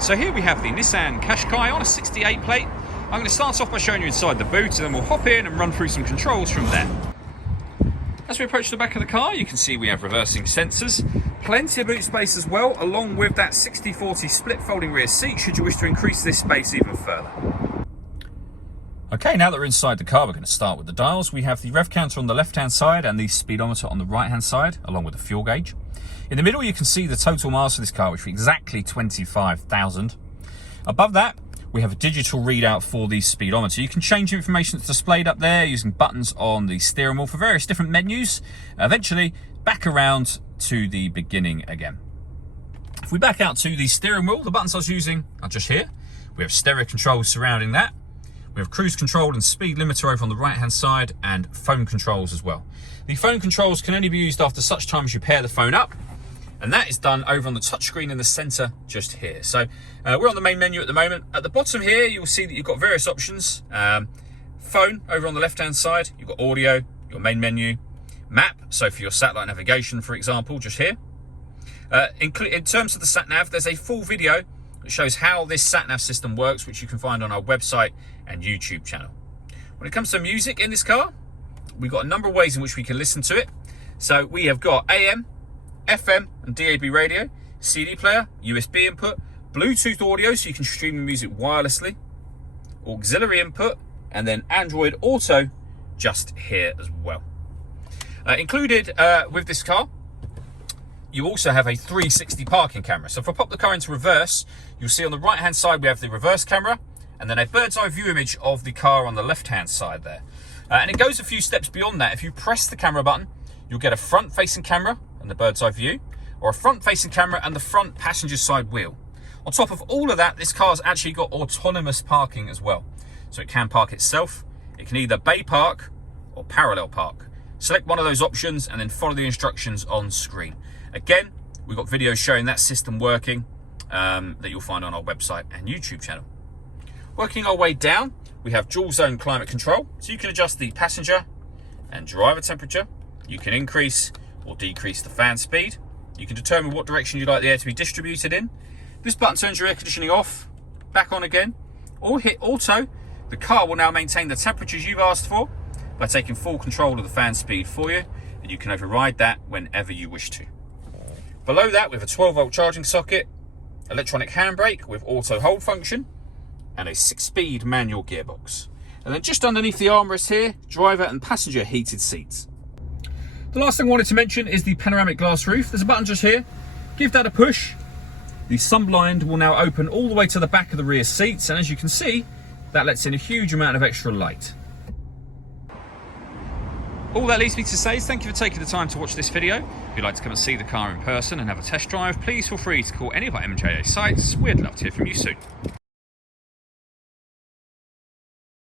So here we have the Nissan Qashqai on a 68 plate. I'm going to start off by showing you inside the boot, and then we'll hop in and run through some controls from there. As we approach the back of the car, you can see we have reversing sensors, plenty of boot space as well, along with that 60-40 split folding rear seat should you wish to increase this space even further. Okay, now that we're inside the car, we're going to start with the dials. We have the rev counter on the left-hand side and the speedometer on the right-hand side, along with the fuel gauge. In the middle, you can see the total miles for this car, which are exactly 25,000. Above that, we have a digital readout for the speedometer. You can change information that's displayed up there using buttons on the steering wheel for various different menus. Eventually, back around to the beginning again. If we back out to the steering wheel, the buttons I was using are just here. We have stereo controls surrounding that. We have cruise control and speed limiter over on the right-hand side, and phone controls as well. The phone controls can only be used after such time as you pair the phone up, and that is done over on the touchscreen in the center just here. So we're on the main menu at the moment. At the bottom here, you'll see that you've got various options. Phone over on the left-hand side, you've got audio, your main menu, map, so for your satellite navigation, for example, just here. In terms of the sat-nav, there's a full video that shows how this sat-nav system works, which you can find on our website and YouTube channel. When it comes to music in this car, we've got a number of ways in which we can listen to it. So we have got AM, FM and DAB radio, CD player, USB input, Bluetooth audio so you can stream the music wirelessly, auxiliary input, and then Android Auto just here as well. Included with this car, you also have a 360 parking camera. So if I pop the car into reverse, you'll see on the right hand side we have the reverse camera, and then a bird's eye view image of the car on the left hand side there. And it goes a few steps beyond that. If you press the camera button, you'll get a front facing camera and the bird's eye view, or a front facing camera and the front passenger side wheel. On top of all of that, this car's actually got autonomous parking as well. So it can park itself. It can either bay park or parallel park. Select one of those options and then follow the instructions on screen. Again, we've got videos showing that system working that you'll find on our website and YouTube channel. Working our way down, we have dual zone climate control. So you can adjust the passenger and driver temperature. You can increase or decrease the fan speed. You can determine what direction you'd like the air to be distributed in. This button turns your air conditioning off, back on again, or hit auto. The car will now maintain the temperatures you've asked for by taking full control of the fan speed for you, and you can override that whenever you wish to. Below that, we have a 12-volt charging socket, electronic handbrake with auto hold function, and a 6-speed manual gearbox. And then just underneath the armrest here, driver and passenger heated seats. The last thing I wanted to mention is the panoramic glass roof. There's a button just here. Give that a push. The sunblind will now open all the way to the back of the rear seats, and as you can see, that lets in a huge amount of extra light. All that leaves me to say is thank you for taking the time to watch this video. If you'd like to come and see the car in person and have a test drive, please feel free to call any of our MJA sites. We'd love to hear from you soon.